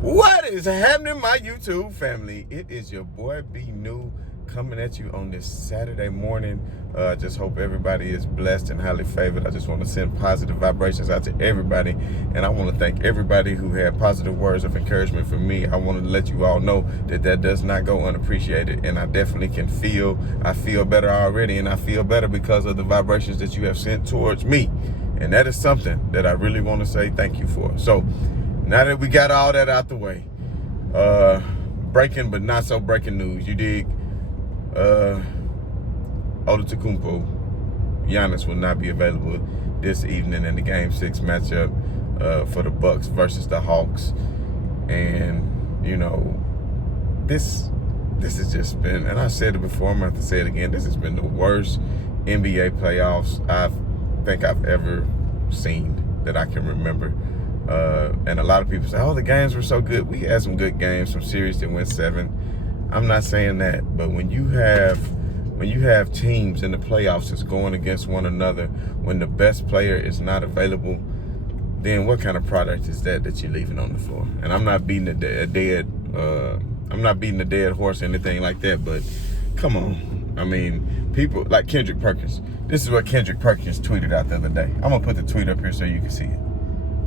What is happening, my YouTube family? It is your boy B New coming at you on this Saturday morning. Just hope everybody is blessed and highly favored. I just want to send positive vibrations out to everybody, and I want to thank everybody who had positive words of encouragement for me. I want to let you all know that that does not go unappreciated, and I definitely can feel. I feel better already, and I feel better because of the vibrations that you have sent towards me, and that is something that I really want to say thank you for. So, now that we got all that out the way, breaking but not so breaking news. You dig? Antetokounmpo, Giannis will not be available this evening in the Game 6 matchup for the Bucks versus the Hawks. And, you know, this has just been, and I said it before, I'm going to have to say it again, this has been the worst NBA playoffs I think I've ever seen that I can remember. And a lot of people say, oh, the games were so good. We had some good games, some series that went 7. I'm not saying that, but when you have teams in the playoffs that's going against one another, when the best player is not available, then what kind of product is that you're leaving on the floor? And I'm not beating a dead horse or anything like that, but come on. I mean, people like Kendrick Perkins. This is what Kendrick Perkins tweeted out the other day. I'm gonna put the tweet up here so you can see it.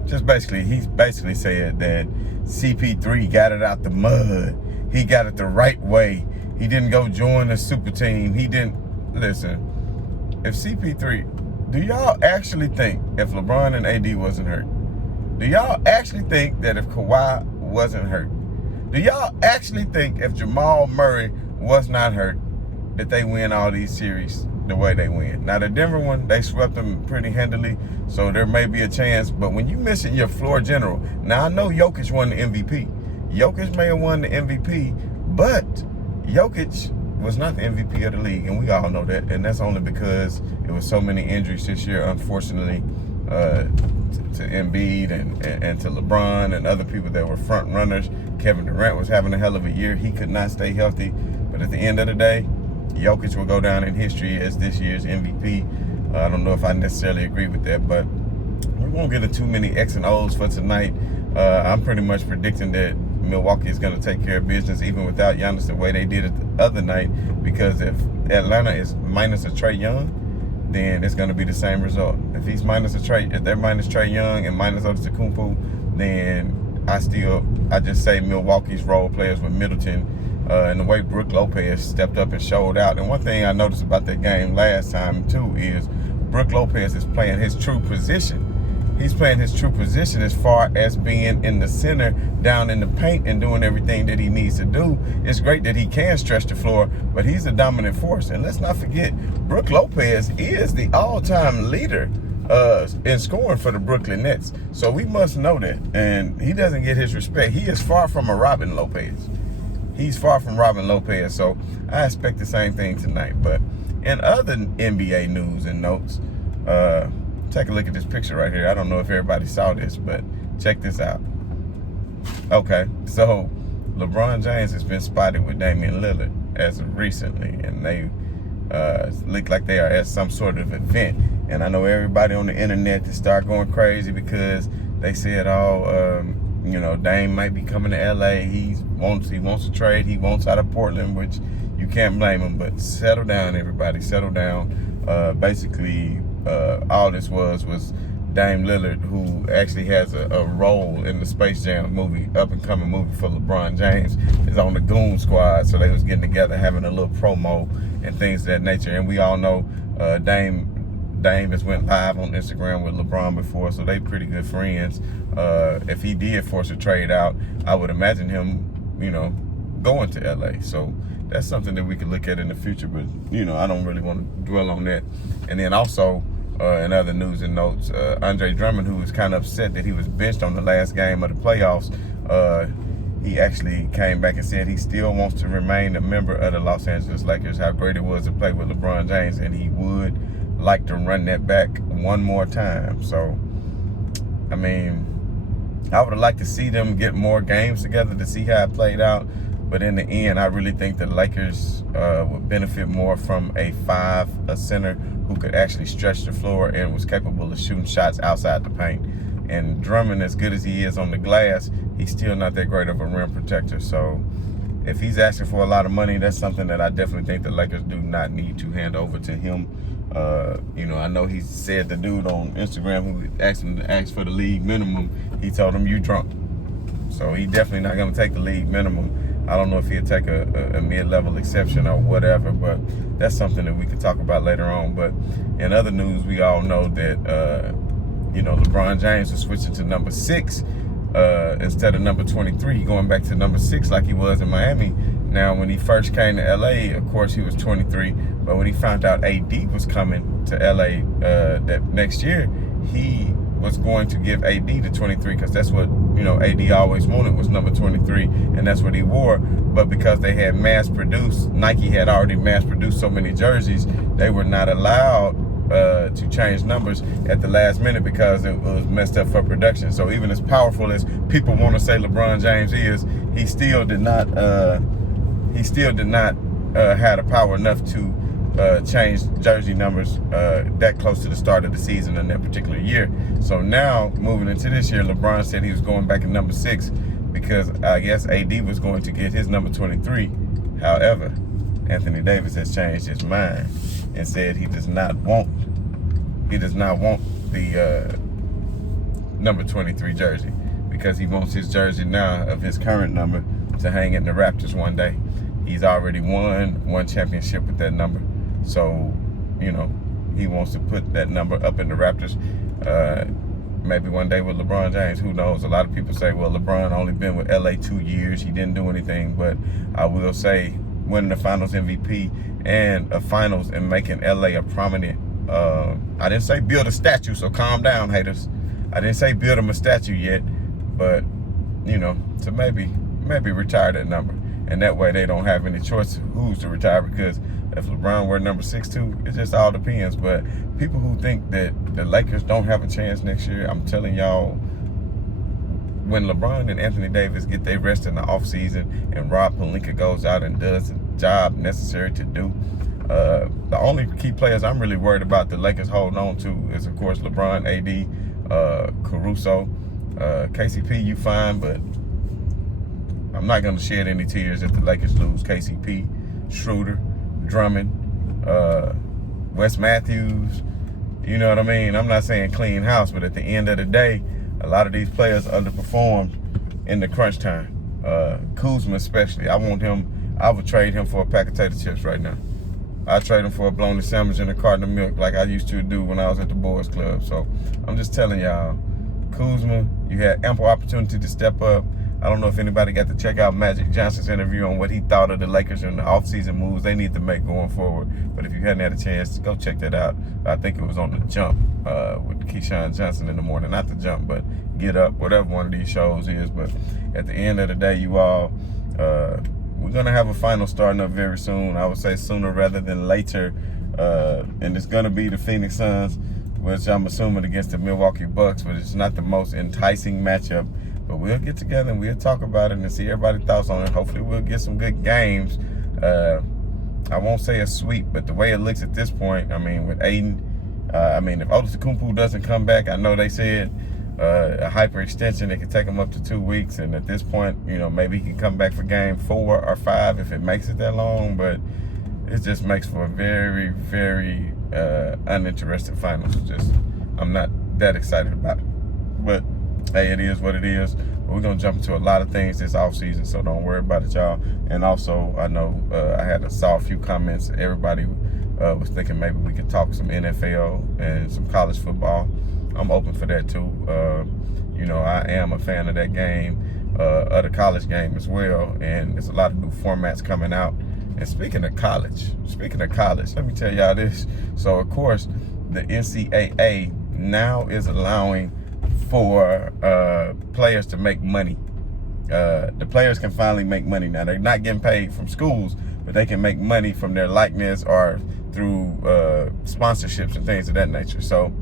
He's basically said that CP3 got it out the mud. He got it the right way. He didn't go join the super team. He didn't, listen, if CP3, do y'all actually think if LeBron and AD wasn't hurt? Do y'all actually think that if Kawhi wasn't hurt? Do y'all actually think if Jamal Murray was not hurt, that they win all these series the way they win? Now, the Denver one, they swept them pretty handily, so there may be a chance. But when you missing your floor general, now I know Jokic won the MVP. Jokic may have won the MVP, but Jokic was not the MVP of the league, and we all know that. And that's only because it was so many injuries this year, unfortunately, to Embiid and to LeBron and other people that were front runners. Kevin Durant was having a hell of a year. He could not stay healthy. But at the end of the day, Jokic will go down in history as this year's MVP. I don't know if I necessarily agree with that, but we won't get into too many X and O's for tonight. I'm pretty much predicting that Milwaukee is going to take care of business even without Giannis the way they did it the other night, because if Atlanta is minus a Trae Young, then it's going to be the same result. If they're minus Trae Young and minus Antetokounmpo, then I just say Milwaukee's role players with Middleton and the way Brook Lopez stepped up and showed out. And one thing I noticed about that game last time too is Brook Lopez is playing his true position. He's playing his true position as far as being in the center, down in the paint, and doing everything that he needs to do. It's great that he can stretch the floor, but he's a dominant force. And let's not forget, Brook Lopez is the all-time leader in scoring for the Brooklyn Nets. So we must know that. And he doesn't get his respect. He is far from a Robin Lopez. He's far from Robin Lopez. So I expect the same thing tonight. But in other NBA news and notes, take a look at this picture right here. I don't know if everybody saw this, but check this out. Okay, so LeBron James has been spotted with Damian Lillard as of recently, and they look like they are at some sort of event. And I know everybody on the internet to start going crazy because they said, Dame might be coming to LA. He wants to trade. He wants out of Portland, which you can't blame him. But settle down, everybody. Settle down. Basically, all this was Dame Lillard, who actually has a role in the Space Jam movie, up-and-coming movie for LeBron James, is on the Goon Squad. So they was getting together, having a little promo and things of that nature. And we all know Dame has went live on Instagram with LeBron before, so they pretty good friends. If he did force a trade out, I would imagine him, going to LA. So that's something that we could look at in the future, but, I don't really want to dwell on that. And then also, in other news and notes, Andre Drummond, who was kind of upset that he was benched on the last game of the playoffs, he actually came back and said he still wants to remain a member of the Los Angeles Lakers, how great it was to play with LeBron James, and he would like to run that back one more time. So, I mean, I would have liked to see them get more games together to see how it played out. But in the end, I really think the Lakers would benefit more from a center who could actually stretch the floor and was capable of shooting shots outside the paint. And Drummond, as good as he is on the glass, he's still not that great of a rim protector. So if he's asking for a lot of money, that's something that I definitely think the Lakers do not need to hand over to him. I know he said the dude on Instagram who asked him to ask for the league minimum, he told him, you drunk. So he definitely not going to take the league minimum. I don't know if he'll take a mid-level exception or whatever, but that's something that we could talk about later on. But in other news, we all know that, LeBron James is switching to number 6 instead of number 23, going back to number 6 like he was in Miami. Now, when he first came to LA, of course, he was 23. But when he found out AD was coming to LA that next year, he was going to give AD the 23 because that's what, AD always wanted was number 23, and that's what he wore. But because they had mass-produced, Nike had already mass-produced so many jerseys, they were not allowed to change numbers at the last minute because it was messed up for production. So even as powerful as people want to say LeBron James is, he still did not have the power enough to change jersey numbers that close to the start of the season in that particular year. So now, moving into this year, LeBron said he was going back in number 6 because I guess AD was going to get his number 23. However, Anthony Davis has changed his mind and said he does not want the number 23 jersey because he wants his jersey now of his current number to hang in the Raptors one day. He's already won one championship with that number. So, he wants to put that number up in the Raptors. Maybe one day with LeBron James, who knows? A lot of people say, well, LeBron only been with LA 2 years. He didn't do anything. But I will say, winning the Finals MVP and a Finals and making LA a prominent, I didn't say build a statue, so calm down, haters. I didn't say build him a statue yet, but, to maybe retire that number. And that way they don't have any choice who's to retire, because if LeBron were number 6 too, it just all depends. But people who think that the Lakers don't have a chance next year, I'm telling y'all, when LeBron and Anthony Davis get their rest in the offseason and Rob Pelinka goes out and does the job necessary to do, the only key players I'm really worried about the Lakers holding on to is, of course, LeBron, AD, Caruso, KCP, you fine, but I'm not going to shed any tears if the Lakers lose KCP, Schroeder, Drummond, Wes Matthews. You know what I mean? I'm not saying clean house, but at the end of the day, a lot of these players underperformed in the crunch time. Kuzma especially. I would trade him for a pack of tater chips right now. I'd trade him for a bologna sandwich and a carton of milk like I used to do when I was at the boys club. So I'm just telling y'all, Kuzma, you had ample opportunity to step up. I don't know if anybody got to check out Magic Johnson's interview on what he thought of the Lakers and the offseason moves they need to make going forward. But if you hadn't had a chance, go check that out. I think it was on The Jump with Keyshawn Johnson in the morning. Not The Jump, but Get Up, whatever one of these shows is. But at the end of the day, you all, we're going to have a final starting up very soon. I would say sooner rather than later. And it's going to be the Phoenix Suns, which I'm assuming against the Milwaukee Bucks, but it's not the most enticing matchup. But we'll get together and we'll talk about it and see everybody's thoughts on it. Hopefully we'll get some good games. I won't say a sweep, but the way it looks at this point, I mean, with Aiden, if Antetokounmpo doesn't come back, I know they said a hyperextension, it could take him up to 2 weeks. And at this point, maybe he can come back for game 4 or 5 if it makes it that long. But it just makes for a very, very uninteresting finals. I'm not that excited about it. But hey, it is what it is. But we're going to jump into a lot of things this offseason, so don't worry about it, y'all. And also, I know I saw a few comments. Everybody was thinking maybe we could talk some NFL and some college football. I'm open for that, too. I am a fan of that game, of the college game as well. And there's a lot of new formats coming out. And speaking of college, let me tell y'all this. So, of course, the NCAA now is allowing for players to make money. The players can finally make money now. They're not getting paid from schools, but they can make money from their likeness or through sponsorships and things of that nature. So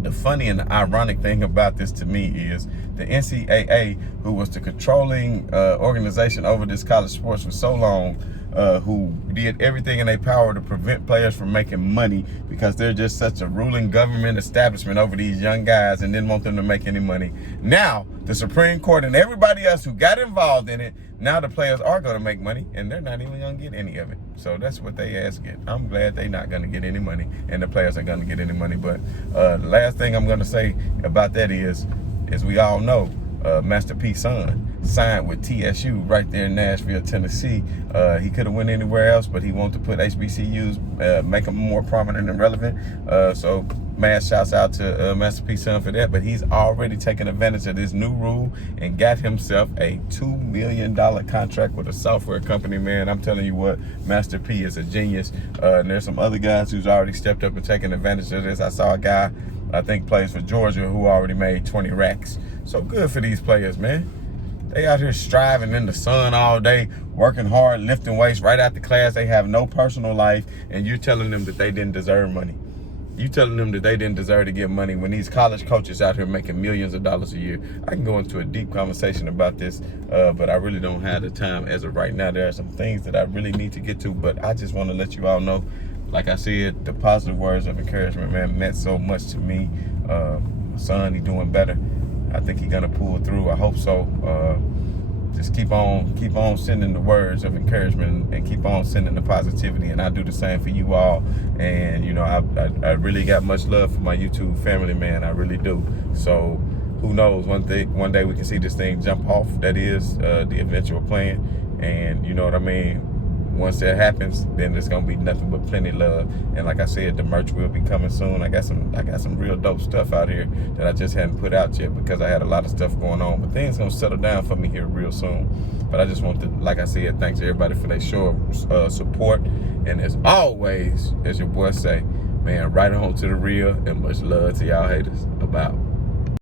the funny and the ironic thing about this to me is the NCAA, who was the controlling organization over this college sports for so long, who did everything in their power to prevent players from making money because they're just such a ruling government establishment over these young guys and didn't want them to make any money. Now, the Supreme Court and everybody else who got involved in it, now the players are going to make money, and they're not even going to get any of it. So that's what they ask it. I'm glad they're not going to get any money, and the players are going to get any money. But the last thing I'm going to say about that is, as we all know, Master P's son signed with TSU right there in Nashville, Tennessee. He could have went anywhere else, but he wanted to put HBCUs, make them more prominent and relevant. So mass shouts out to Master P's son for that. But he's already taken advantage of this new rule and got himself a $2 million contract with a software company, man. I'm telling you what, Master P is a genius. And there's some other guys who's already stepped up and taken advantage of this. I saw a guy, I think plays for Georgia, who already made 20 racks. So good for these players, man. They out here striving in the sun all day, working hard, lifting weights right after class. They have no personal life, and you're telling them that they didn't deserve money. You telling them that they didn't deserve to get money when these college coaches out here making millions of dollars a year. I can go into a deep conversation about this, but I really don't have the time as of right now. There are some things that I really need to get to, but I just want to let you all know, like I said, the positive words of encouragement, man, meant so much to me. My son, he's doing better. I think he's gonna pull through. I hope so. Just keep on sending the words of encouragement and keep on sending the positivity, and I do the same for you all. And you know, I really got much love for my YouTube family, man. I really do. So who knows? One day we can see this thing jump off. That is the eventual plan, and you know what I mean. Once that happens, then there's gonna be nothing but plenty love. And like I said, the merch will be coming soon. I got some real dope stuff out here that I just hadn't put out yet because I had a lot of stuff going on. But things gonna settle down for me here real soon. But I just want to, like I said, thanks to everybody for their show of support. And as always, as your boy say, man, right on to the real, and much love to y'all haters. About.